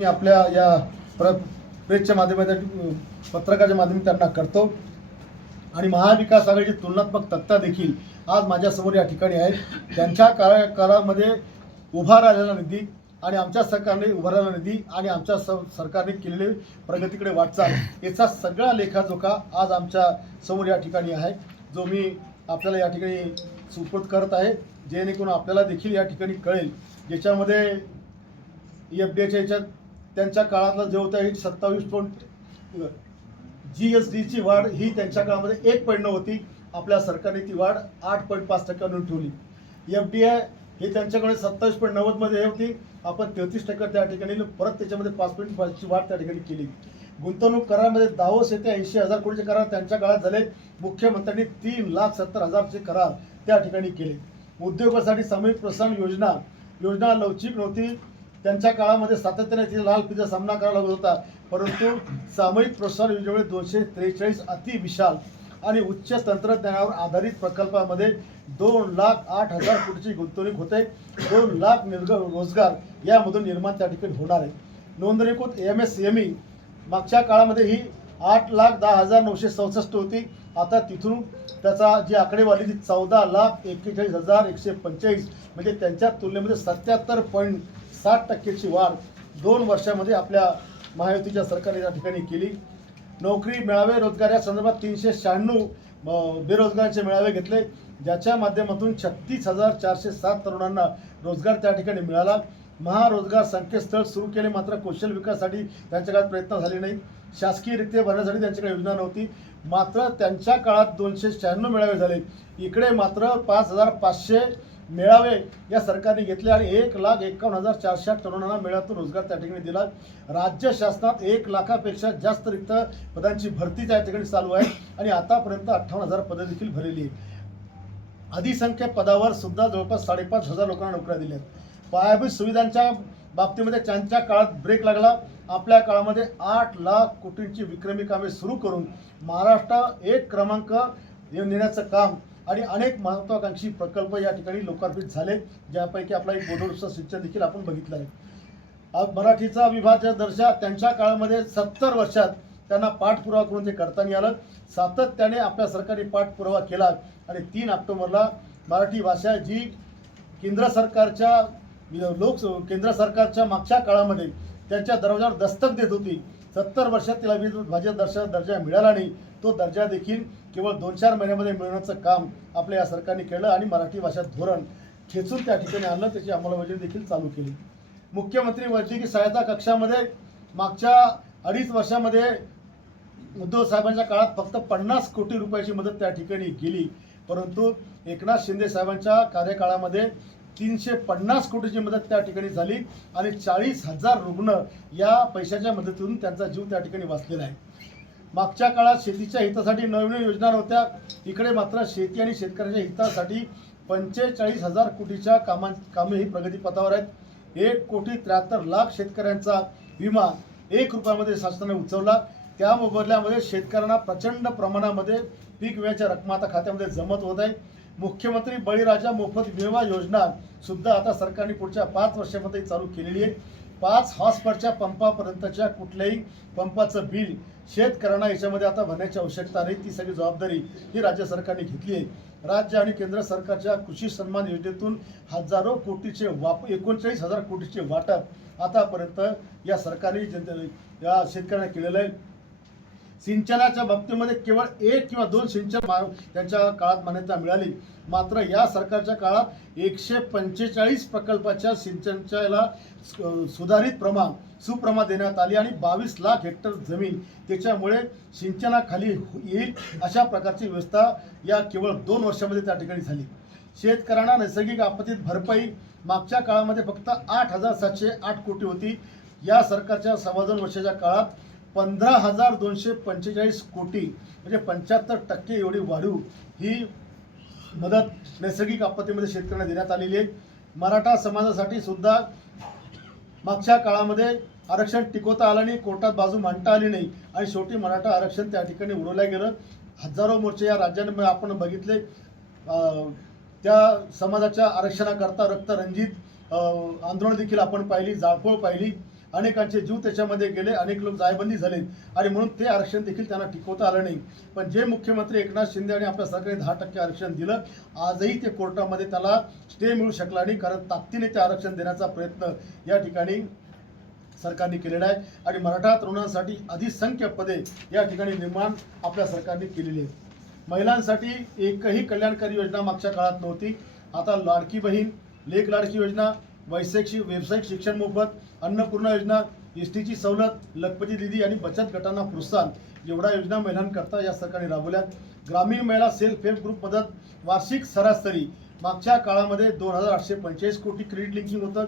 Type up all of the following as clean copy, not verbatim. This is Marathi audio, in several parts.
मी आपल्या या प्रेसच्या माध्यमातून पत्रकाच्या माध्यमातून त्यांना करतो आणि महाविकास आघाडीची तुलनात्मक तक्ता देखील आज माझ्यासमोर या ठिकाणी आहे. त्यांच्या काळामध्ये उभा राहिलेला निधी आणि आमच्या सरकारने उभा राहिलेला निधी आणि आमच्या सरकारने केलेली प्रगतीकडे वाटचाल याचा सगळा लेखाजोखा आज आमच्या समोर या ठिकाणी आहे, जो मी आपल्याला या ठिकाणी सुपूर्द करत आहे, जेणेकरून आपल्याला देखील या ठिकाणी कळेल. ज्याच्यामध्ये एफडीआयच्या याच्यात त्यांच्या काळातलं जे होतं हे 27 GSTची वाढ ही त्यांच्या काळामध्ये 1.9 होती. आपल्या सरकारने ती वाढ 8.5% ठेवली. एफडीआय हे त्यांच्याकडे 27.90 मध्ये होती, आपण 33% त्या ठिकाणी परत त्याच्यामध्ये 5.5ची वाढ त्या ठिकाणी केली. गुंतवणूक करारामध्ये दावोस येथे 80,000 कोटीचे करार त्यांच्या काळात झाले. मुख्यमंत्र्यांनी 3,70,000चे करार त्या ठिकाणी केले. उद्योगासाठी सामूहिक प्रोत्साहन योजना लवचिक नव्हती. त्यांच्या काळामध्ये सातत्याने तिथे लाल फितीचा सामना करावा लागत होता, परंतु सामूहिक प्रोत्साहन योजनेमुळे 243 अतिविशाल आणि उच्च तंत्रज्ञानावर आधारित प्रकल्पामध्ये 2,08,000 कोटीची गुंतवणूक होते. 2 लाख रोजगार यामधून निर्माण त्या ठिकाणी होणार आहे. नोंदणीकृत MSME मागच्या काळामध्ये ही 8,10,967 होती. आता तिथून त्याचा जी आकडेवारी ती 14,41,145 म्हणजे त्यांच्या तुलनेमध्ये 77.60%ची वाढ 2 वर्षामध्ये आपल्या महायुतीच्या सरकारने या ठिकाणी केली. नोकरी मेळावे रोजगार या संदर्भात 396 बेरोजगारांचे मेळावे घेतले, ज्याच्या माध्यमातून 36,407 तरुणांना रोजगार त्या ठिकाणी मिळाला. महारोजगार संकेतस्थळ सुरू केले, मात्र कौशल्य विकासासाठी त्यांच्या काळात प्रयत्न झाले नाही. शासकीयरित्या भरण्यासाठी त्यांच्याकडे योजना नव्हती, मात्र त्यांच्या काळात 296 मेळावे झाले. इकडे मात्र 5,500 मेळावे या सरकारने घेतले आणि 1,51,408 तरुणांना मेळाव्यातून रोजगार त्या ठिकाणी दिला. राज्य शासनात 1 लाखापेक्षा जास्त रिक्त पदांची भरती त्या ठिकाणी चालू आहे आणि आतापर्यंत 58,000 पदं देखील भरलेली आहेत. अधिसंख्य पदावर सुद्धा जवळपास 5,500 लोकांना नोकऱ्या दिल्या आहेत. पायाभूत सुविधांच्या बाबतीमध्ये त्यांच्या काळात ब्रेक लागला. आपल्या काळामध्ये 8 लाख कोटींची विक्रमी कामे सुरू करून महाराष्ट्र 1 क्रमांक नेण्याचं काम आणि अनेक महत्त्वाकांक्षी प्रकल्प या ठिकाणी लोकार्पित झाले, ज्यापैकी आपला एक बोधोडचं सिंचन देखील आपण बघितलं आहे. मराठीचा विभाज्य दर्जा त्यांच्या काळामध्ये 70 वर्षात त्यांना पाठपुरावा करून ते करताना आलं. सातत्याने आपल्या सरकारने पाठपुरावा केला आणि 3 ऑक्टोबरला मराठी भाषा जी केंद्र सरकारच्या मागच्या काळामध्ये त्यांच्या दरवाजावर दस्तक देत होती, 70 वर्षात तिला विभाज्य दर्जा मिळाला नाही. तो दर्जा देखील केवळ 2-4 महिन्यामध्ये मिळवण्याचं काम आपल्या या सरकारने केलं आणि मराठी भाषा धोरण खेचून त्या ठिकाणी आणलं, त्याची अंमलबजावणी देखील चालू केली. मुख्यमंत्री वैद्यकीय सहायता कक्षामध्ये मागच्या 2.5 वर्षामध्ये उद्धव साहेबांच्या काळात फक्त 50 कोटी रुपयाची मदत त्या ठिकाणी गेली, परंतु एकनाथ शिंदे साहेबांच्या कार्यकाळामध्ये 350 कोटीची मदत त्या ठिकाणी झाली आणि 40,000 रुग्ण या पैशाच्या मदतीतून त्यांचा जीव त्या ठिकाणी वाचलेला आहे. मागच्या काळात शेतीच्या हितासाठी नवीन योजना नव्हत्या, इकडे मात्र शेती आणि शेतकऱ्यांच्या हितासाठी 45,000 कोटीच्या कामे ही प्रगतीपथावर आहेत. 1,73,00,000 शेतकऱ्यांचा विमा 1 रुपयामध्ये शासनाने उचलला. त्या मोबदल्यामध्ये शेतकऱ्यांना प्रचंड प्रमाणामध्ये पीक विम्याच्या रक्कम आता खात्यामध्ये जमत होत आहे. मुख्यमंत्री बळीराजा मोफत विमा योजना सुद्धा आता सरकारने पुढच्या 5 वर्षामध्ये चालू केलेली आहे. 5 हॉर्सपावरच्या पंपापर्यंतच्या कुठल्याही पंपाचं बिल शेतकऱ्यांना याच्यामध्ये आता भरण्याची आवश्यकता नाही. ती सगळी जबाबदारी ही राज्य सरकारने घेतली आहे. राज्य आणि केंद्र सरकारच्या कृषी सन्मान योजनेतून हजारो कोटीचे 39,000 कोटीचे वाटप आतापर्यंत या सरकारने या शेतकऱ्यांना केलेलं आहे. सिंचनाच्या बाबतीमध्ये केवळ 1 किंवा 2 सिंचन त्यांच्या काळात मान्यता मिळाली, मात्र या सरकारच्या काळात 145 प्रकल्पाच्या सिंचनाच्या याला सुप्रमाण देण्यात आली आणि 22 लाख हेक्टर जमीन त्याच्यामुळे सिंचनाखाली येईल अशा प्रकारची व्यवस्था या केवळ 2 वर्षामध्ये त्या ठिकाणी झाली. शेतकऱ्यांना नैसर्गिक आपत्तीत भरपाई मागच्या काळामध्ये फक्त 8,708 कोटी होती. या सरकारच्या 2.25 वर्षाच्या काळात 15,245 कोटी म्हणजे 75% एवढी वाढू ही मदत नैसर्गिक आपत्तीमध्ये शेतकऱ्यांना देण्यात आलेली आहे. मराठा समाजासाठी सुद्धा मागच्या काळामध्ये आरक्षण टिकवता आलं नाही, कोर्टात बाजू मांडता आली नाही आणि शेवटी मराठा आरक्षण त्या ठिकाणी उडवलं गेलं. हजारो मोर्चे या राज्याने आपण बघितले. त्या समाजाच्या आरक्षणाकरता रक्तरंजित आंदोलन देखील आपण पाहिली, जाळपोळ पाहिली. अनेकांचे जीव त्याच्यामध्ये गेले, अनेक लोक जायबंदी झाले आणि म्हणून ते आरक्षण देखील त्यांना टिकवता आलं नाही. पण जे मुख्यमंत्री एकनाथ शिंदे आणि आपल्या सरकारने 10% आरक्षण दिलं, आजही ते कोर्टामध्ये त्याला स्टे मिळू शकला नाही, कारण ताकदीने ते आरक्षण देण्याचा प्रयत्न या ठिकाणी सरकारने केलेला आहे आणि मराठा तरुणांसाठी अधिसंख्य पदे या ठिकाणी निर्माण आपल्या सरकारने केलेली आहेत. महिलांसाठी एकही कल्याणकारी योजना मागच्या काळात नव्हती. आता लाडकी बहीण, लेक लाडकी योजना, व्यावसायिक शिक्षण मोफत, अन्नपूर्णा योजना, एसटीची सवलत, लखपती दिदी आणि बचत गटांना प्रोत्साहन एवढ्या योजना महिलांकरता या सरकारने राबवल्या. ग्रामीण महिला सेल्फ हेल्प ग्रुप मदत वार्षिक सरासरी मागच्या काळामध्ये 2,845 कोटी क्रेडिट लिंकिंग होतं.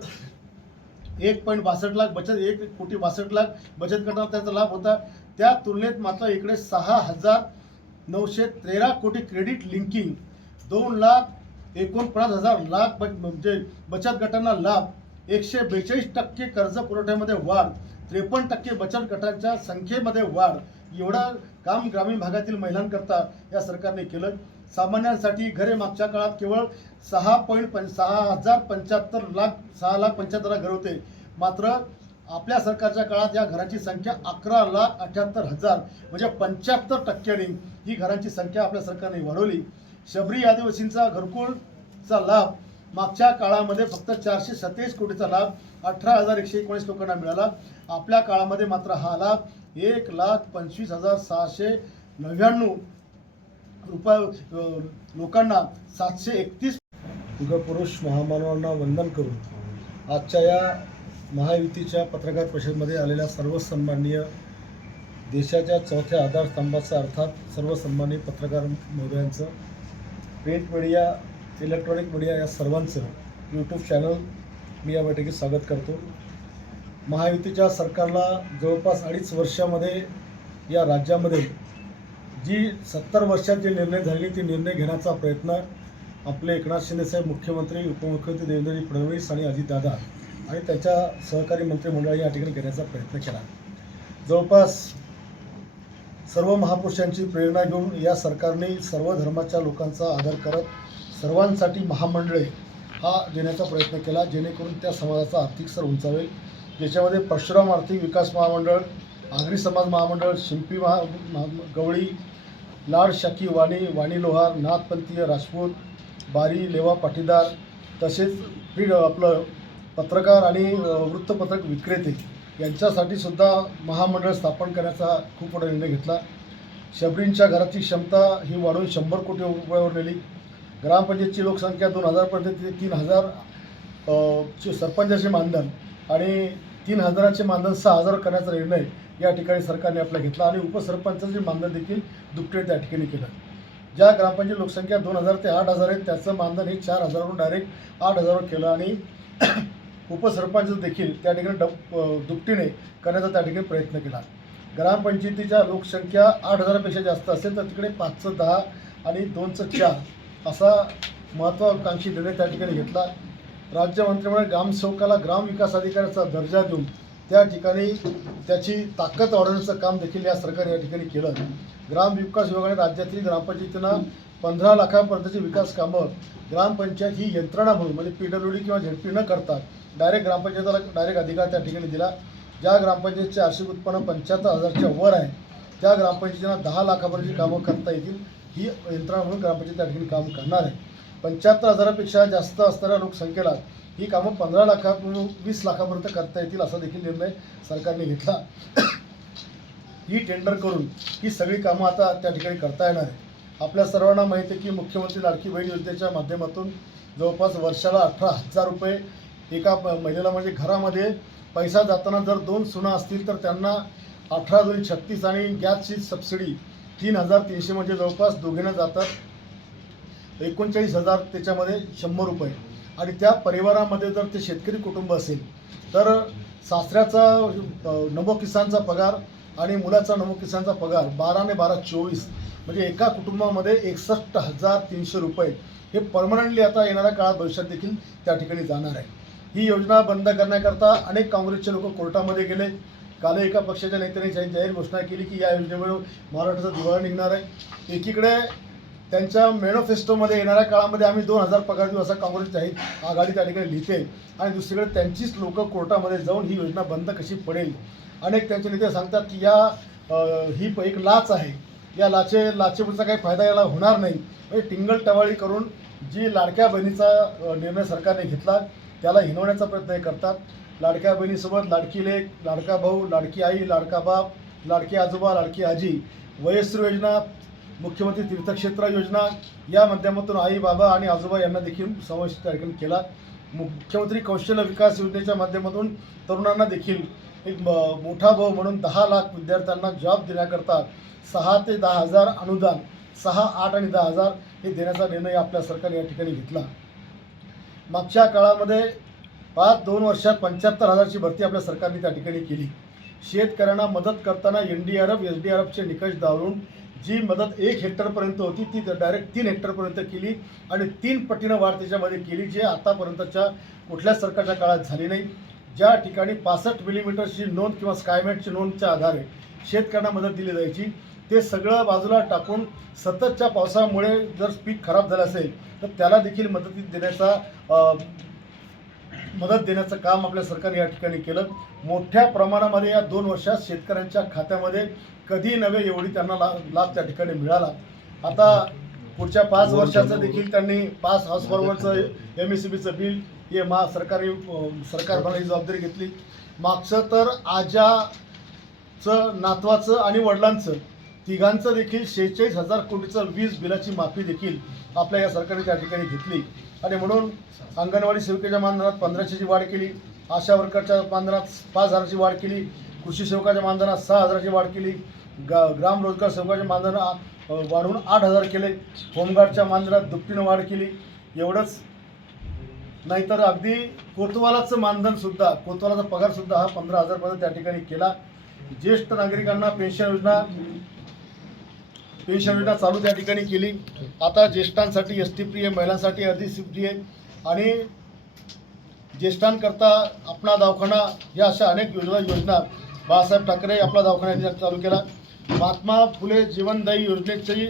1.62 लाख बचत 1,62,00,000 बचत गटांना त्याचा लाभ होता. त्या तुलनेत मात्र इकडे 6,913 कोटी क्रेडिट लिंकिंग, 2,49,000 म्हणजे बचत गटांना लाभ, 142% कर्ज पुरवठ्यामध्ये वाढ, 53% बचत गटांच्या संख्येमध्ये वाढ, एवढं काम ग्रामीण भागातील महिलांकरता या सरकारने केलं. सामान्यांसाठी घरे मागच्या काळात केवळ 6,75,00,000 घर होते, मात्र आपल्या सरकारच्या काळात या घरांची संख्या 11,78,000 म्हणजे 75% ही घरांची संख्या आपल्या सरकारने वाढवली. शबरी आदिवासींचा घरकुलचा लाभ मागच्या काळामध्ये फक्त 427 कोटीचा लाभ 18,119 लोकांना मिळाला. आपल्या काळामध्ये मात्र हा लाभ 1,25,699 लोकांना 731 युगपुरुष महामानवांना वंदन करून आजच्या या महायुतीच्या पत्रकार परिषदेमध्ये आलेल्या सर्व सन्माननीय देशाच्या चौथ्या आधारस्तंभाचा अर्थात सर्व सन्माननीय पत्रकार महोदयांचं, प्रिंट मीडिया, इलेक्ट्रॉनिक मीडिया या सर्वांचं यूट्यूब चॅनल मी या बैठकीत स्वागत करतो. महायुतीच्या सरकारला जवळपास 2.5 वर्षामध्ये या राज्यामध्ये जी 70 वर्षात जे निर्णय झालेले ते निर्णय घेण्याचा प्रयत्न आपले एकनाथ शिंदेसाहेब मुख्यमंत्री, उपमुख्यमंत्री देवेंद्रजी फडणवीस आणि अजितदादा आणि त्यांच्या सहकारी मंत्रिमंडळाने या ठिकाणी घेण्याचा प्रयत्न केला. जवळपास सर्व महापुरुषांची प्रेरणा घेऊन या सरकारने सर्व धर्माच्या लोकांचा आदर करत सर्वांसाठी महामंडळे हा देण्याचा प्रयत्न केला, जेणेकरून त्या समाजाचा आर्थिक स्तर उंचावेल. ज्याच्यामध्ये परशुराम आर्थिक विकास महामंडळ, आगरी समाज महामंडळ, शिंपी गवळी, लाड शाकी वाणी लोहार, नाथपंथीय राजपूत, बारी लेवा पाटीदार, तसेच आपलं पत्रकार आणि वृत्तपत्रक विक्रेते यांच्यासाठी सुद्धा महामंडळ स्थापन करण्याचा खूप मोठा निर्णय घेतला. शबरींच्या घराची क्षमता ही वाढवून 100 कोटी रुपयावर नेली. ग्रामपंचायतची लोकसंख्या 2,000पर्यंत 3,000 सरपंचाचे मानधन आणि 3,000चे मानधन 6,000 करण्याचा निर्णय या ठिकाणी सरकारने आपला घेतला आणि उपसरपंचाचे मानधन देखील दुप्पट त्या ठिकाणी केलं. ज्या ग्रामपंचायत लोकसंख्या 2,000 ते 8,000 आहे त्याचं मानधन हे 4,000वरून डायरेक्ट 8,000वर केलं आणि उपसरपंच देखील त्या ठिकाणी दुपटीने करण्याचा त्या ठिकाणी प्रयत्न केला. ग्रामपंचायतीच्या लोकसंख्या 8,000पेक्षा जास्त असेल तर तिकडे 5चं 10 आणि 2चं 4 असा महत्त्वाकांक्षी निर्णय त्या ठिकाणी घेतला. राज्य मंत्रिमंडळ ग्रामसेवकाला ग्राम विकास अधिकाऱ्याचा दर्जा देऊन त्या ठिकाणी त्याची ताकद वाढवण्याचं काम देखील या सरकारने या ठिकाणी केलं. ग्रामविकास विभागाने राज्यातील ग्रामपंचायतींना 15 लाखापर्यंतची विकास कामं ग्रामपंचायत ही यंत्रणा म्हणून म्हणजे PWD किंवा ZP न करता डायरेक्ट ग्रामपंचायतीला डायरेक्ट अधिकार त्या ठिकाणी दिला. ज्या ग्रामपंचायतीचे वार्षिक उत्पन्न 75,000च्या वर आहे त्या ग्रामपंचायतींना 10 लाखापर्यंतची कामं करता येतील. ही यंत्रणा म्हणून ग्रामपंचायत त्या ठिकाणी काम करणार आहे. 75,000पेक्षा जास्त असणाऱ्या लोकसंख्येला ही कामं 15 लाखापासून 20 लाखापर्यंत करता येतील असा देखील निर्णय सरकारने घेतला. ही टेंडर करून ही सगळी कामं आता त्या ठिकाणी करता येणार आहे. आपल्या सर्वांना माहिती आहे की मुख्यमंत्री लाडकी बहीण योजनेच्या माध्यमातून जवळपास वर्षाला 18,000 रुपये एका महिलेला म्हणजे घरामध्ये पैसा जाताना जर 2 सुना असतील तर त्यांना 18,236 आणि गॅसची सबसिडी 3,300 म्हणजे जवळपास दोघींना जातात 39,000 त्याच्यामध्ये 100 रुपये आणि त्या परिवारामध्ये जर ते शेतकरी कुटुंब असेल तर सासऱ्याचा नमो किसानचा पगार आणि मुलाचा नमो किसानचा पगार 12 ने 12 24 म्हणजे एका कुटुंबामध्ये 61,300 रुपये हे परमनंटली आता येणाऱ्या काळात भविष्यात देखील त्या ठिकाणी जाणार आहे. ही योजना बंद करण्याकरता अनेक काँग्रेसचे लोक कोर्टामध्ये गेले. काल एका पक्षाच्या नेत्याने जाहीर घोषणा केली की या योजनेमुळे महाराष्ट्राचा दिवाळा निघणार आहे. एकीकडे त्यांच्या मॅनिफेस्टोमध्ये येणाऱ्या काळामध्ये आम्ही 2000 पगार देऊ असा काँग्रेस जाहीर आघाडी त्या ठिकाणी लिहिते आणि दुसरीकडे त्यांचीच लोक कोर्टामध्ये जाऊन ही योजना बंद कशी पडेल. अनेक त्यांचे नेते सांगतात की ही एक लाच आहे, या लाचेचा काही फायदा याला होणार नाही. म्हणजे टिंगल-टवाळी करून जी लाडक्या बहिणीचा निर्णय सरकारने घेतला त्याला हिनवण्याचा प्रयत्न करतात. लाडक्या बहिणीसोबत लाडकी लेक, लाडका भाऊ, लाडकी आई, लाडका बाप, लाडकी आजोबा, लाडकी आजी, वयस्कर योजना, मुख्यमंत्री तीर्थक्षेत्र योजना या माध्यमातून आई, बाबा आणि आजोबा यांना देखील समावेश त्या ठिकाणी केला. मुख्यमंत्री कौशल्य विकास योजनेच्या माध्यमातून तरुणांना देखील एक मोठा भाऊ म्हणून 10 लाख विद्यार्थ्यांना जॉब देण्याकरता 6 ते 10 हजार अनुदान, 6, 8 आणि 10 हजार हे देण्याचा निर्णय आपल्या सरकारने या ठिकाणी घेतला. मागच्या काळामध्ये 2 वर्षात 75,000ची भरती आपल्या सरकारने त्या ठिकाणी केली. शेतकऱ्यांना मदत करताना NDRF, SDRFचे निकष दावरून जी मदत 1 हेक्टरपर्यंत होती ती डायरेक्ट 3 हेक्टरपर्यंत केली आणि 3 पटीनं वाढ त्याच्यामध्ये केली, जे आतापर्यंतच्या कुठल्याच सरकारच्या काळात झाली नाही. ज्या ठिकाणी 65 मिलीमीटरची नोंद किंवा स्कायमॅटची नोंदच्या आधारे शेतकऱ्यांना मदत दिली जायची, ते सगळं बाजूला टाकून सततच्या पावसामुळे जर पीक खराब झालं असेल तर त्याला देखील मदत देण्याचं काम आपल्या सरकारने या ठिकाणी केलं. मोठ्या प्रमाणामध्ये या 2 वर्षात शेतकऱ्यांच्या खात्यामध्ये कधी नव्हे एवढी त्यांना लाभ त्या ठिकाणी मिळाला. आता पुढच्या 5 वर्षाचं देखील त्यांनी 5 हॉर्स पॉवरचं MSCBचं बिल हे सरकार ही जबाबदारी घेतली. मागचं तर आजाचं, नातवाचं आणि वडिलांचं तिघांचं देखील 46,000 कोटीचं वीज बिलाची माफी देखील आपल्या या सरकारने त्या ठिकाणी घेतली. आणि म्हणून अंगणवाडी सेविकेच्या मानधनात 1500ची वाढ केली, आशा वर्करच्या मानधनात 5,000ची वाढ केली, कृषी सेवकाच्या मानधनात 6,000ची वाढ केली, ग्राम रोजगार सेवकाचे मानधन वाढवून 8,000 केले, होमगार्डच्या मानधनात दुपटीनं वाढ केली. एवढंच नाही तर अगदी कोतवालाचं मानधनसुद्धा, कोतवालाचा पगारसुद्धा हा 15,000पर्यंत त्या ठिकाणी केला. ज्येष्ठ नागरिकांना पेन्शन योजना चालू त्या ठिकाणी केली. आता ज्येष्ठांसाठी ST फ्री आहे, महिलांसाठी अर्धी फ्री आहे आणि ज्येष्ठांकरता आपला दवाखाना या अशा अनेक योजना बाळासाहेब ठाकरे आपला दवाखान्याने चालू केला. महात्मा फुले जीवनदायी योजनेची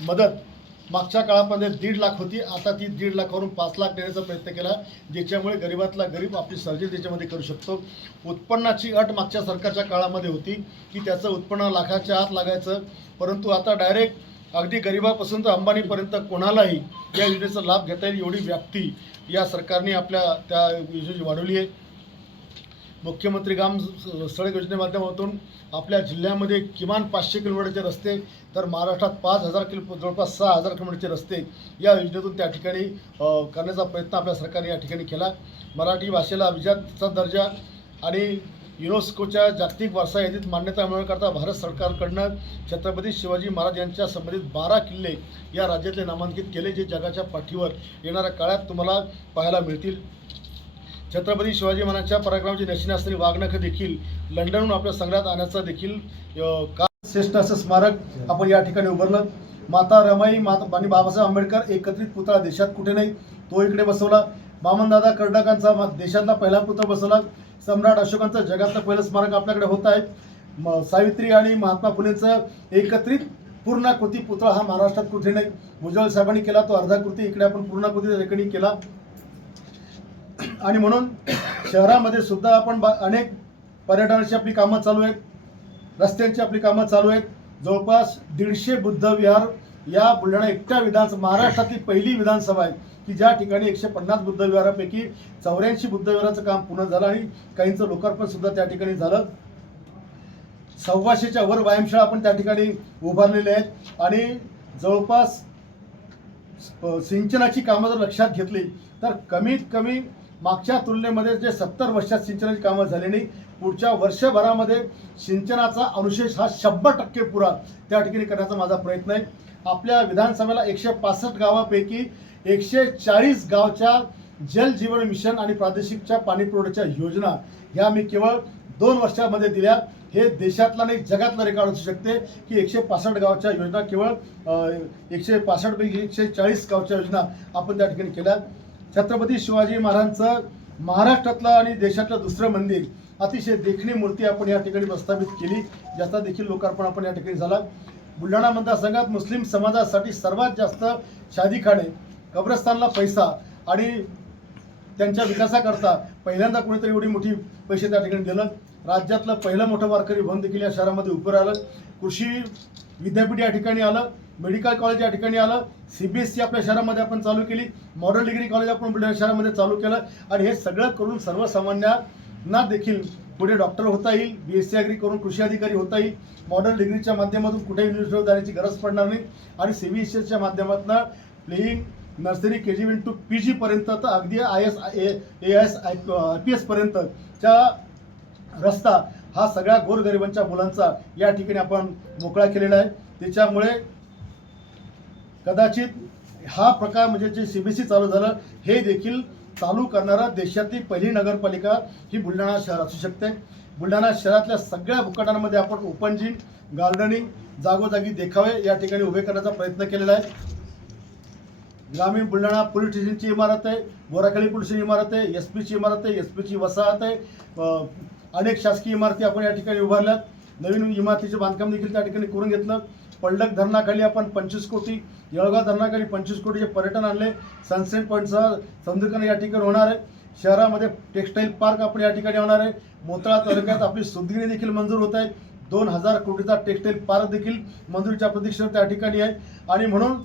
मदत मागच्या काळामध्ये 1.5 लाख होती, आता ती 1.5 लाखावरून 5 लाख देण्याचा प्रयत्न केला, ज्याच्यामुळे गरीबातला गरीब आपली सर्जरी त्याच्यामध्ये करू शकतो. उत्पन्नाची अट मागच्या सरकारच्या काळामध्ये होती की त्याचं उत्पन्न लाखाच्या आत लागायचं, परंतु आता डायरेक्ट अगदी गरिबापासून तर अंबानीपर्यंत कोणालाही या योजनेचा लाभ घेता येईल एवढी व्याप्ती या सरकारने आपल्या त्या योजनेची वाढवली आहे. मुख्यमंत्री ग्राम सडक योजने माध्यमातून आपल्या जिल्ह्यामध्ये किमान 500 किलोमीटरचे रस्ते तर महाराष्ट्रात 5,000 जवळपास 6,000 किलोमीटरचे रस्ते या योजनेतून त्या ठिकाणी करण्याचा प्रयत्न आपल्या सरकारने या ठिकाणी केला. मराठी भाषेला अभिजातचा दर्जा आणि युनेस्कोच्या जागतिक वारसा यादीत मान्यता मिळवण्याकरता भारत सरकारकडनं छत्रपती शिवाजी महाराज यांच्या संबंधित 12 किल्ले या राज्यातले नामांकित केले, जे जगाच्या पाठीवर येणाऱ्या काळात तुम्हाला पाहायला मिळतील. छत्रपती शिवाजी महाराजांच्या पराक्रमाची नशिना असलेली वाघनख देखील लंडनहून आपल्या संग्रहात आणण्याचं देखील श्रेष्ठ असं स्मारक आपण या ठिकाणी उभारलं. माता रमाई आणि बाबासाहेब आंबेडकर एकत्रित पुतळा देशात कुठे नाही, तो इकडे बसवला. वामनदादा कर्डकांचा देशातला पहिला पुतळा बसवला. सम्राट अशोकांचं जगातलं पहिलं स्मारक आपल्याकडे होत आहे. सावित्री आणि महात्मा फुलेंचं एकत्रित पूर्णाकृती पुतळा हा महाराष्ट्रात कुठे नाही. भुजबळ साहेबांनी केला, तो अर्धाकृती, इकडे आपण पूर्णाकृती त्या ठिकाणी केला. आणि म्हणून शहरामध्ये सुद्धा आपण अनेक पर्यटनाची आपली कामं चालू आहेत, रस्त्यांची आपली कामं चालू आहेत. जवळपास 150 बुद्धविहार या बुलढाणा एकट्या महाराष्ट्रातली पहिली विधानसभा आहे की ज्या ठिकाणी 150 बुद्धविहारापैकी 84 बुद्धविहाराचं काम पूर्ण झालं आणि काहींचं लोकार्पण सुद्धा त्या ठिकाणी झालं. 125च्या वर व्यायामशाळा आपण त्या ठिकाणी उभारलेल्या आहेत आणि जवळपास सिंचनाची कामं जर लक्षात घेतली तर कमीत कमी मागच्या तुलनेमध्ये जे 70 वर्षात सिंचनाची कामं झाली नाही, पुढच्या वर्षभरामध्ये सिंचनाचा अनुशेष हा 100% पुरा त्या ठिकाणी करण्याचा माझा प्रयत्न आहे. आपल्या विधानसभेला 165 गावापैकी 140 गावच्या जल जीवन मिशन आणि प्रादेशिकच्या पाणी पुरवठ्याच्या योजना ह्या मी केवळ 2 वर्षामध्ये दिल्या. हे देशातला नाही जगातला रेकॉर्ड असू शकते की 165 गावच्या योजना केवळ 165 पैकी 140 गावच्या योजना आपण त्या ठिकाणी केल्या. छत्रपती शिवाजी महाराजांचं महाराष्ट्रातलं आणि देशातलं दुसरं मंदिर अतिशय देखणी मूर्ती आपण या ठिकाणी प्रस्थापित केली, ज्याचा देखील लोकार्पण आपण या ठिकाणी झाला. बुलढाणा मतदारसंघात मुस्लिम समाजासाठी सर्वात जास्त शादीखाने, कब्रस्तानला पैसा आणि त्यांच्या विकासाकरता पहिल्यांदा कोणीतरी एवढी मोठी पैसे त्या ठिकाणी दिलं. राज्यातलं पहिलं मोठं वारकरी भवन देखील या शहरामध्ये उभं राहिलं. कृषी विद्यापीठ या ठिकाणी आलं, मेडिकल कॉलेज या ठिकाणी आलं, CBSE आपल्या शहरामध्ये आपण चालू केली, मॉडर्न डिग्री कॉलेज आपण बुलढाणा शहरामध्ये चालू केलं. आणि हे सगळं करून सर्वसामान्यांना देखील पुढे डॉक्टर होता येईल, BSc ॲग्री करून कृषी अधिकारी होता येईल, मॉडर्न डिग्रीच्या माध्यमातून कुठेही युनिव्हर्सिटीवर जाण्याची गरज पडणार नाही. आणि CBSEच्या माध्यमातून playing nursery KG to PG पर्यंत तर अगदी IAS AS IPS पर्यंतच्या रस्ता हा सगळ्या गोरगरिबांच्या मुलांचा या ठिकाणी आपण मोकळा केलेला आहे. त्याच्यामुळे कदाचित हा प्रकार म्हणजे जे CBSE चालू झालं हे देखील चालू करणारा देशातली पहिली नगरपालिका ही बुलढाणा शहर असू शकते. बुलढाणा शहरातल्या सगळ्या भूखंडांमध्ये आपण ओपन जिम, गार्डनिंग, जागोजागी देखावे या ठिकाणी उभे करण्याचा प्रयत्न केलेला आहे. ग्रामीण बुलढाणा पोलीस स्टेशनची इमारत आहे, बोराखळी पोलीसची इमारत आहे, SP ची इमारत आहे, SP ची वसाहत आहे, अनेक शासकीय इमारती आपण या ठिकाणी उभारल्यात. नवीन इमारतीचे बांधकाम देखील त्या ठिकाणी करून घेतलं. पलडक धरणाखाली आपण 25 कोटी, येळगाव धरणाखाली 25 कोटीचे पर्यटन आणले. सनसेट पॉईंटसह सौंदर्यीकरण या ठिकाणी होणार आहे. शहरामध्ये टेक्स्टाईल पार्क आपण या ठिकाणी होणार आहे. मोताळा तालुक्यात आपली सुतगिरणी देखील मंजूर होत आहे. 2000 कोटीचा टेक्स्टाईल पार्क देखील मंजुरीच्या प्रतीक्षेत त्या ठिकाणी आहे. आणि म्हणून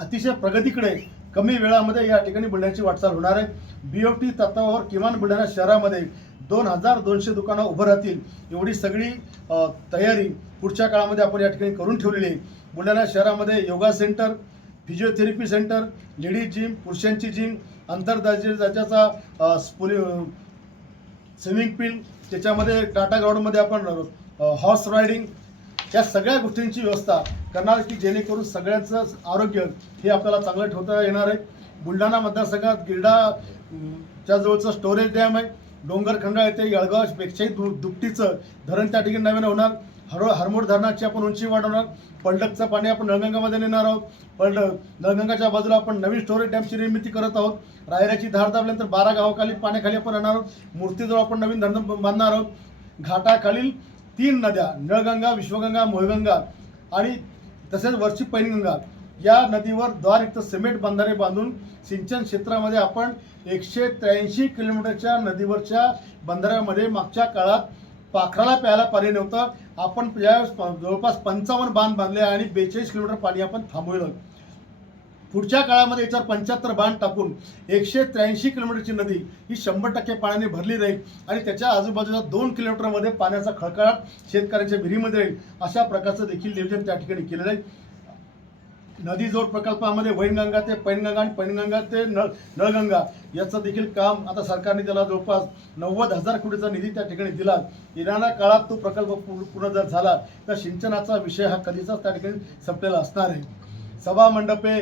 अतिशय प्रगतीकडे कमी वेळामध्ये या ठिकाणी बुलढाण्याची वाटचाल होणार आहे. BOT तत्वावर किमान बुलढाणा शहरामध्ये 2200 दुकानं उभं राहतील एवढी सगळी तयारी पुढच्या काळामध्ये आपण या ठिकाणी करून ठेवलेली आहे. बुलढाणा शहरामध्ये yoga centre, physiotherapy centre, ladies gym, पुरुषांची जिम, आंतरराज्याचा स्विमिंग पूल, त्याच्यामध्ये टाटा ग्राउंडमध्ये आपण हॉर्स रायडिंग, या सगळ्या गोष्टींची व्यवस्था करणार की जेणेकरून सगळ्यांचं आरोग्य हे आपल्याला चांगलं ठेवता येणार आहे. बुलढाणा मतदारसंघात गिरडाच्या जवळचं स्टोरेज डॅम आहे. डोंगरखंडा येथे येळगावपेक्षाही दुपटीचं धरण त्या ठिकाणी नवीन होणार. हरमोड धरणाची आपण उंची वाढवणार. पलडकचं पाणी आपण नळगंगामध्ये नेणार आहोत. नळगंगाच्या बाजूला आपण नवीन स्टोरेज डॅमची निर्मिती करत आहोत. रायऱ्याची धार दाबल्यानंतर 12 गावाखाली पाण्याखाली आपण येणार आहोत. मूर्तीजवळ आपण नवीन धरण बांधणार आहोत. घाटाखालील 3 नद्या नळगंगा, विश्वगंगा, मोहगंगा आणि तसेच वरची पैनगंगा या नदीवर द्वारयुक्त सिमेंट बंधारे बांधून सिंचन क्षेत्रामध्ये आपण 183 किलोमीटरच्या नदीवरच्या बंधाऱ्यामध्ये मागच्या काळात पाखराला प्यायला पाणी नव्हतं. आपण जवळपास 55 बांध बांधले आणि 42 किलोमीटर पाणी आपण थांबवलं. पुढच्या काळामध्ये याच्यावर 75 बांध टाकून 183 किलोमीटरची नदी ही 100% पाण्याने भरली राहील आणि त्याच्या आजूबाजूला 2 किलोमीटरमध्ये पाण्याचा खळखळाट शेतकऱ्यांच्या विहिरीमध्ये राहील. अशा प्रकारचं देखील नियोजन त्या ठिकाणी केलेलं आहे. नदीजोड प्रकल्पामध्ये वैनगंगा ते पैनगंगा आणि पैनगंगा ते नळगंगा याचं देखील काम आता सरकारने त्याला जवळपास 90,000 कोटीचा निधी त्या ठिकाणी दिला. येणाऱ्या काळात तो प्रकल्प पूर्ण जर झाला तर सिंचनाचा विषय हा कधीचाच त्या ठिकाणी संपलेला असणार आहे. सभा मंडपे,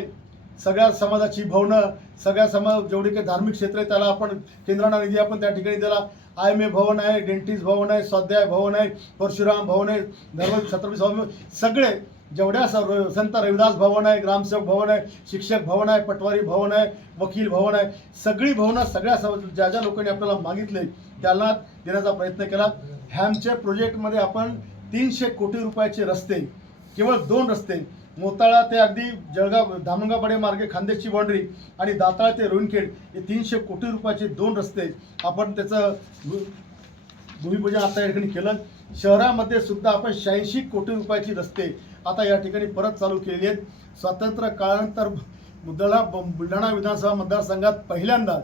सगळ्या समाजाची भवनं, सगळ्या समाज जेवढे काही धार्मिक क्षेत्र आहे त्याला आपण केंद्रांना निधी आपण त्या ठिकाणी दिला. IMA भवन आहे, डेंटिस्ट भवन आहे, स्वाध्याय भवन आहे, परशुराम भवन आहे, धर्म छत्रपती भवन, सगळे जेवढ्या संत रविदास भवन आहे, ग्रामसेवक भवन आहे, शिक्षक भवन आहे, पटवारी भवन आहे, वकील भवन आहे, सगळी भवनं सगळ्या ज्या ज्या लोकांनी आपल्याला मागितले त्यांना देण्याचा प्रयत्न केला. हॅमच्या प्रोजेक्टमध्ये आपण 300 कोटी रुपयाचे रस्ते, केवळ 2 रस्ते, मोताळा ते अगदी जळगाव धामणगावडे मार्गे खानदेशची बाउंड्री आणि दाताळ ते रोणखेड हे 300 कोटी रुपयाचे 2 रस्ते आपण त्याचं भूमिपूजन आता या ठिकाणी केलं. शहरामध्ये सुद्धा आपण 86 कोटी रुपयाची रस्ते आता या ठिकाणी परत चालू केलेली आहेत. स्वातंत्र्य काळानंतर बुलढाणा विधानसभा मतदारसंघात पहिल्यांदा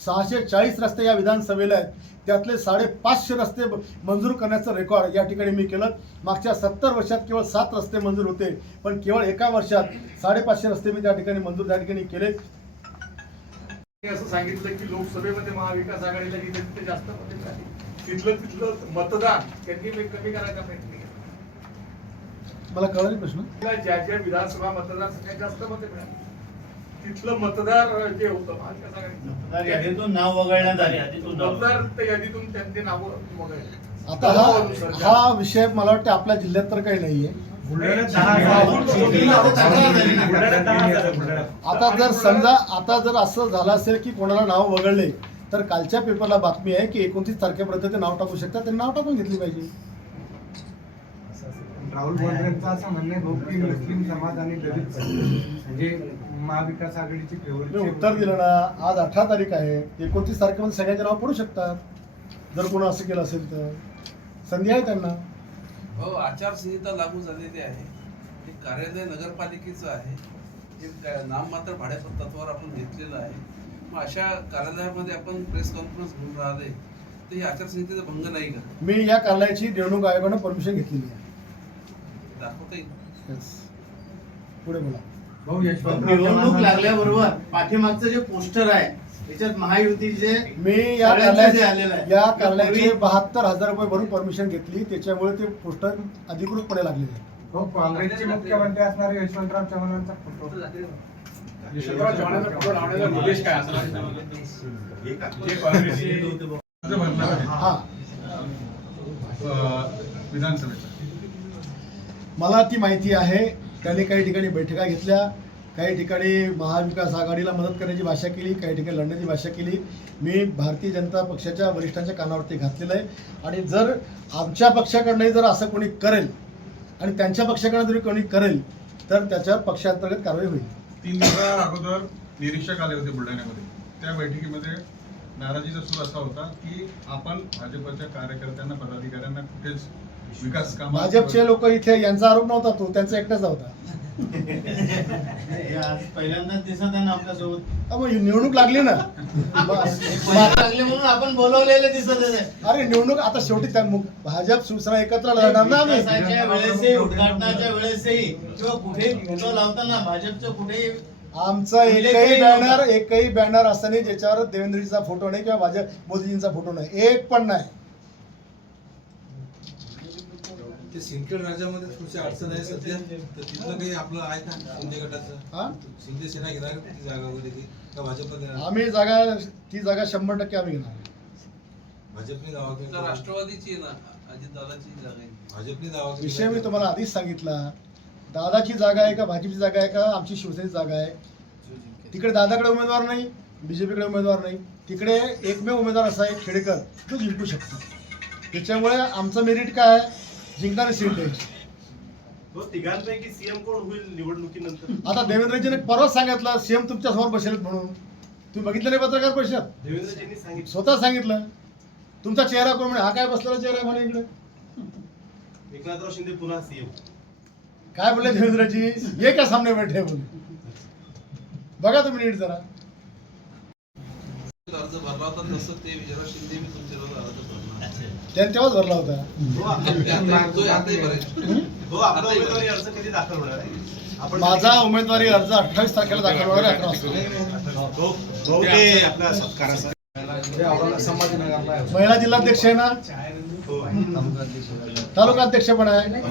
640 रस्ते या विधानसभेला आहेत. त्यातले 550 रस्ते मंजूर करण्याचं रेकॉर्ड या ठिकाणी मी केलं. मागच्या 70 वर्षात केवळ 7 रस्ते मंजूर होते, पण केवळ एका वर्षात 550 रस्ते मी त्या ठिकाणी मंजूर त्या ठिकाणी केले. असं सांगितलं की लोकसभेमध्ये महाविकास आघाडीला जिथे जास्त मते मिळाली तिथलं मतदान त्यांनी कमी करायचा प्रयत्न केला. मला कळलं प्रश्न. ज्या ज्या विधानसभा मतदारसंघात जास्त मते मिळाली तिथलं मतदार जे होतं महाविकास आघाडीचं यादीतून नाव वगळण्यात आले. मतदार यादीतून त्यांचे नाव वगळले. आता हा विषय मला वाटतं आपल्या जिल्ह्यात तर काही नाहीये. आता जर असं झालं असेल की कोणाला नाव वगळले तर कालच्या पेपरला बातमी आहे की 29 तारखेपर्यंत ते नाव टाकू शकतात. त्यांनी नाव टाकून घेतली पाहिजे. राहुल बोंद्रेंचं असं म्हणणं आहे भाऊ की मुस्लिम समाज आणि दलित म्हणजे महाविकास आघाडीची मी फेवरेट उत्तर दिलं ना. आज 18 तारीख आहे, 29 तारखेमध्ये सगळ्यांचे नाव पडू शकतात जर कोणी असं केलं असेल तर. संधी आहे त्यांना. हो, आचारसंहिता लागू झालेली आहे. हे कार्यालय नगरपालिकेचं आहे. हे नाममात्र भाड्याच्या तत्वावर आपण घेतलेलं आहे. मग अशा कार्यालयामध्ये आपण प्रेस कॉन्फरन्स घेऊन राहिले तर ही आचारसंहितेचा भंग नाही का? मी या कार्यालयाची निवडणूक आयोगानं परमिशन घेतलेली आहे. दाखवता येईल. Yes. पुढे बोला. भाऊ निवडणूक लागल्याबरोबर पाठीमागचं जे पोस्टर आहे त्याच्यात महायुतीचे मी या सगळ्यांचं जे आलेलं कार्यालयाचे आहे. या कार्यालयाचे 72,000 रुपये भरून परमिशन घेतली, त्याच्यामुळे ते पोस्टर अधिकृतपणे लागलेले आहे. भाऊ काँग्रेसचे मुख्यमंत्री असणारे यशवंतराव चव्हाणांचा फोटो यशवंतराव चव्हाणांचा फोटो लावण्याचा उद्देश काय असणार? जे काँग्रेसचे हा, विधानसभेचा मला ती माहिती आहे. त्यांनी काही ठिकाणी बैठका घेतल्या, काही ठिकाणी महाविकास आघाडीला मदत करण्याची भाषा केली, काही ठिकाणी लढण्याची भाषा केली. मी भारतीय जनता पक्षाच्या वरिष्ठांच्या कानावरती घातलेलं आहे. आणि जर आमच्या पक्षाकडनंही जर असं कोणी करेल आणि त्यांच्या पक्षाकडनं जरी कोणी करेल तर त्याच्यावर पक्षांतर्गत कारवाई होईल. 3 दिवसा अगोदर निरीक्षक आले होते बुलढाण्यामध्ये. त्या बैठकीमध्ये नाराजीचा सूर असा होता की आपण भाजपच्या कार्यकर्त्यांना पदाधिकाऱ्यांना कुठेच विकास काम भाजपचे लोक इथे, यांचा आरोप नव्हता तो, त्यांचा एकटाच होता. हे आज पहिल्यांदाच दिसत आहे ना आपल्यासोबत. मग निवडणूक लागली ना. लागले म्हणून आपण बोलवलेले दिसत आहे. अरे निवडणूक आता शेवटी त्या भाजप शिवसेना एकत्र लढणार ना आम्ही. विकासाच्या वेळेसही उद्घाटनाच्या वेळेसही किंवा कुठे फोटो लावताना भाजपचं कुठेही आमचा एकही बॅनर असं नाही ज्याच्यावर देवेंद्रजीचा फोटो नाही किंवा भाजप मोदीजींचा फोटो नाही, एक पण नाही. ते सिंदखेड राज्यामध्ये थोडीशी अडचण आहे सध्या, तर तिथलं काही आपलं आहे का शिंदे गटाचं? हा? शिंदे सेना घेणार का ती जागा वगैरे ती का भाजपला देणार? आम्ही ती जागा 100% आम्ही घेणार. भाजपने दावा तर केला, राष्ट्रवादीची आहे ना, अजितदादाची जागा आहे. भाजपने दावा केला. विषय मी तुम्हाला आधीच सांगितला. दादाची जागा आहे का भाजपची जागा आहे का आमची शिवसेनेची जागा आहे. तिकडे दादाकडे उमेदवार नाही, बीजेपीकडे उमेदवार नाही. तिकडे एकमेव उमेदवार असा आहे खेडेकर, तो जिंकू शकतो. त्याच्यामुळे आमचं मेरिट काय आहे, जिंकणारी सीट द्यायची. तो तिघांपैकी सीएम कोण होईल निवडणुकीनंतर? आता देवेंद्रजीने परत सांगितलं सीएम तुमच्या समोर बसेल म्हणून. तुम्ही बघितलं नाही पत्रकार परिषद? देवेंद्रजींनी सांगितलं. स्वतः सांगितलं. तुमचा चेहरा कोण म्हणे, हा काय बसलेला चेहरा आहे म्हणे इकडे. एकनाथराव शिंदे पुन्हा सीएम. काय बोलले देवेंद्रजी, ये क्या सामने बैठे बोले. बघा तुम्ही नीट जरा. अर्ज भरला होता तसं ते विजयराव शिंदे मी तुमच्या विरोधात अर्ज भरला. त्यांनी तेव्हाच भरला होता. आताही भरायचा. हो, आपला उमेदवारी अर्ज कधी दाखल होणार आहे? आपण माझा उमेदवारी अर्ज 28 तारखेला दाखल होणार आहे 11 वाजता. भाऊ ते आपला सत्काराचा महिला जिल्हाध्यक्ष आहे ना, तालुका अध्यक्ष पण आहे.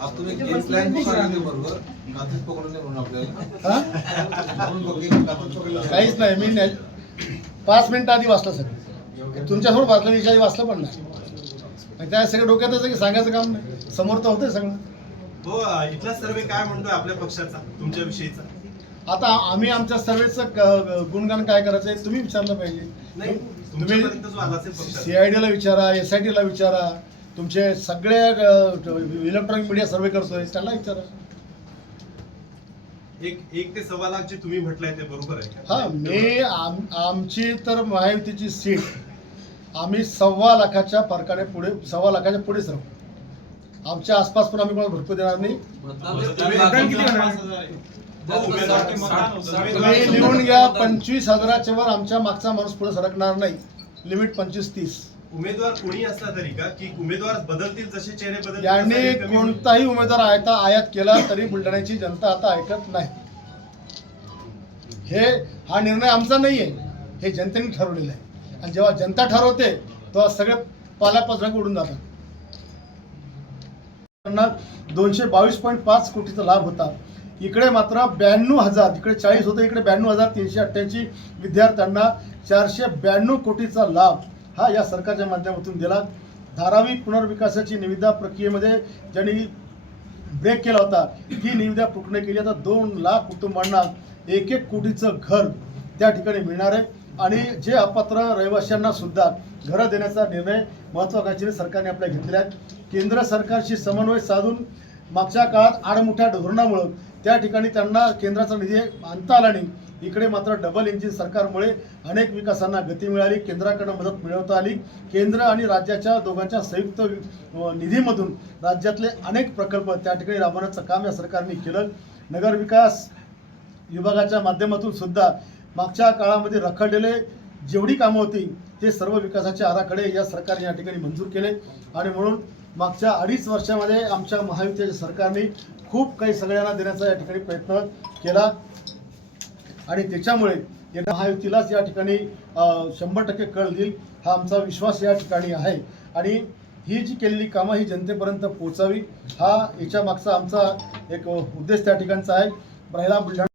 आज तुम्ही गेम प्लॅन सांगितलं बरोबर, काहीच पकडून नाही म्हणून आपल्याला. हा? म्हणून बघ, game काहीच पकडलं. काहीच नाही. मी 5 मिनिटं आधी वाचलं सगळं. तुमच्यासमोर वाचलं, विषय वाचलं पण नाही. आणि त्या सगळं डोक्यातच आहे की सांगायचं काम नाही, समोर तर होतंय सगळं. हो, इथला सर्वे काय म्हणतोय आपल्या पक्षाचा, तुमच्या विषयीचा? आता आम्ही आमच्या सर्वेचं गुणगान काय करायचं आहे तुम्ही विचारलं पाहिजे. नाही, तुम्ही तुमच्यापर्यंत जो आला असेल पक्षाचा. CID ला विचारा, SIT ला विचारा, तुमचे सगळे इलेक्ट्रॉनिक मीडिया सर्वे करतोय त्यांना विचारा. एक ते 1.25 लाख जे तुम्ही म्हटलंय ते बरोबर आहे का? हा, आमची तर महायुतीची सीट आम्ही 1.25 लाखाच्या फरकाने पुढे, 1.25 लाखाच्या पुढेच राहू. आमच्या आसपास पण आम्ही कोणाला भरपूर देणार नाही. मतदान किती होणार? तुम्ही लिहून घ्या, 25,000च्या वर आमच्या मागचा माणूस पुढे सरकणार नाही. लिमिट 25-30. उमेदवार कोणी असला तरी का की उमेदवार बदलतील जसे चेहरे बदलतील यांनी तसे कमी होईल? कोणताही उमेदवार आयात केला तरी बुलढाण्याची जनता आता ऐकत नाही. हा निर्णय आमचा नाहीये, हे जनतेने ठरवलेलं आहे. आणि जेव्हा जनता ठरवते तेव्हा सगळे पालापाचरंग उडून जातात. 222.5 कोटीचा लाभ होता. इकडे मात्र 92,000, इकडे 40 होतं, इकडे 92,388 विद्यार्थ्यांना 492 कोटीचा लाभ हा या सरकारच्या माध्यमातून दिला. धारावी पुनर्विकासाची निविदा प्रक्रियेमध्ये ज्यांनी ब्रेक केला होता ती निविदा पूर्ण केली. आता 2 लाख कुटुंबांना 1-1 कोटीचं घर त्या ठिकाणी मिळणार आहे. आणि जे अपात्र रहिवाशांना सुद्धा घरं देण्याचा निर्णय महत्त्वाकांक्षी सरकारने आपल्या घेतलेला आहे. केंद्र सरकारशी समन्वय साधून मागच्या काळात आडमुठ्या धोरणामुळं त्या ठिकाणी त्यांना केंद्राचा निधी आणता आला नाही. इकडे मात्र डबल इंजिन सरकारमुळे अनेक विकासांना गती मिळाली, केंद्राकडून मदत मिळवता आली. केंद्र आणि राज्याच्या दोघांच्या संयुक्त निधीमधून राज्यातले अनेक प्रकल्प त्या ठिकाणी राबवण्याचं काम या सरकारने केलं. नगर विकास विभागाच्या माध्यमातून सुद्धा मागच्या काळामध्ये रखडलेले जेवढी कामं होती ते सर्व विकासाचे आराखडे या सरकारने या ठिकाणी मंजूर केले. आणि म्हणून मागच्या 2.5 वर्षामध्ये आमच्या महायुतीच्या सरकारने खूप काही सगळ्यांना देण्याचा या ठिकाणी प्रयत्न केला आणि त्याच्यामुळे या महायुतीलाच या ठिकाणी 100% कळ देईल हा आमचा विश्वास या ठिकाणी आहे. आणि ही जी केलेली कामं ही जनतेपर्यंत पोहोचावी हा याच्या मागचा आमचा एक उद्देश त्या ठिकाणचा आहे. राहिला बुलढाणा